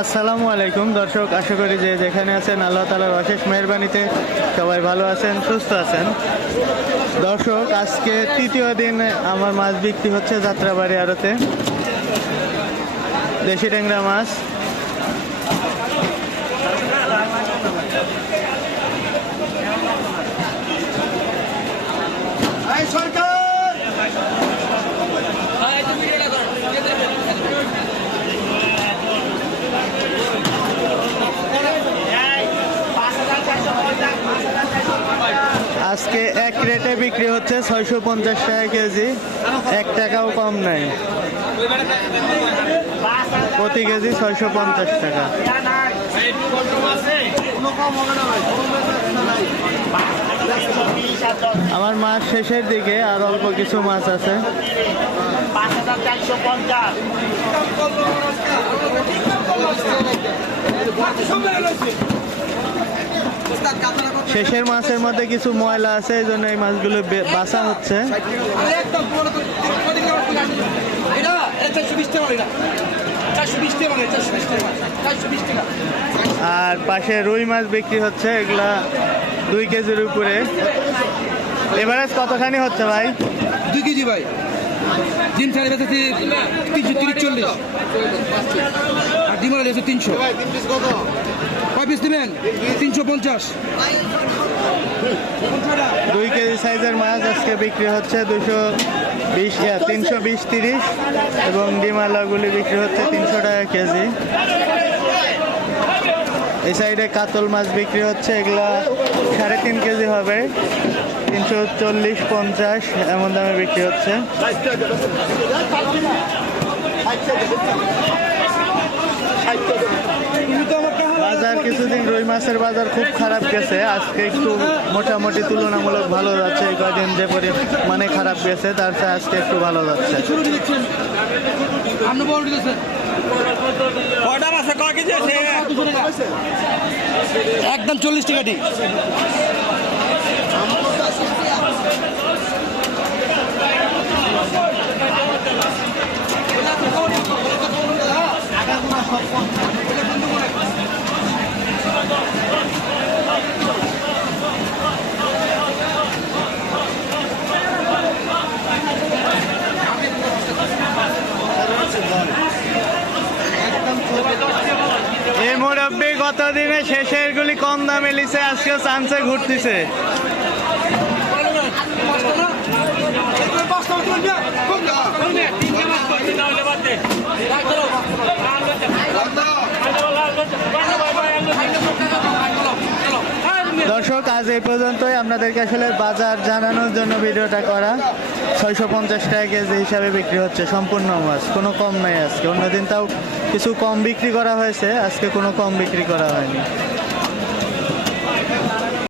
আসসালামু আলাইকুম দর্শক, আশা করি যে যেখানে আছেন আল্লাহ তাআলার অশেষ মেহেরবানিতে সবাই ভালো আছেন, সুস্থ আছেন। দর্শক, আজকে তৃতীয় দিন আমার মাছ বিক্রি হচ্ছে যাত্রাবাড়ি আড়তে। দেশি ট্যাংরা মাছ। আজকে এক রেটে বিক্রি হচ্ছে 650 টাকা কেজি, 1 টাকাও কম নাই। প্রতি কেজি 650 টাকা। আমার মাছ শেষের দিকে আর অল্প কিছু মাছ আছে। শেষের মাছের মধ্যে কিছু ময়লা আছে, এই জন্য এই মাছগুলো বাছা হচ্ছে। আর পাশে রুই মাছ বিক্রি হচ্ছে, এগুলা 2 কেজির উপরে। এভারেজ কতখানি হচ্ছে ভাই? 2 কেজি ভাই। ডিম ছাড়ে বেঁচেছি 340, আর ডিম আলাদা 300। কয় পিস দেবেন? 350। 2 কেজি সাইজের মাছ আজকে বিক্রি হচ্ছে 320-30, এবং ডিমালাগুলি বিক্রি হচ্ছে 300 টাকা কেজি। এই সাইডে কাতল মাছ বিক্রি হচ্ছে, এগুলা 3.5 কেজি হবে, 340-50 এমন দামে বিক্রি হচ্ছে। বাজার কিছুদিন রুই মাছের বাজার খুব খারাপ গেছে, আজকে একটু মোটামুটি তুলনামূলক ভালো যাচ্ছে। এই কদিন যে মানে খারাপ গেছে তার চেয়ে আজকে একটু ভালো যাচ্ছে। একদম 40 টাকা দিই। এই মুরব্বী গত দিনে শেষের গুলি কম দামে লিছে, আজকে চান্সে ঘুরতেছে। দর্শক, আজ এই পর্যন্তই। আপনাদেরকে আসলে বাজার জানানোর জন্য ভিডিওটা করা। 650 টাকা কেজি হিসাবে বিক্রি হচ্ছে সম্পূর্ণ মাছ, কোনো কম নাই আজকে। অন্যদিন তাও কিছু কম বিক্রি করা হয়েছে, আজকে কোনো কম বিক্রি করা হয়নি।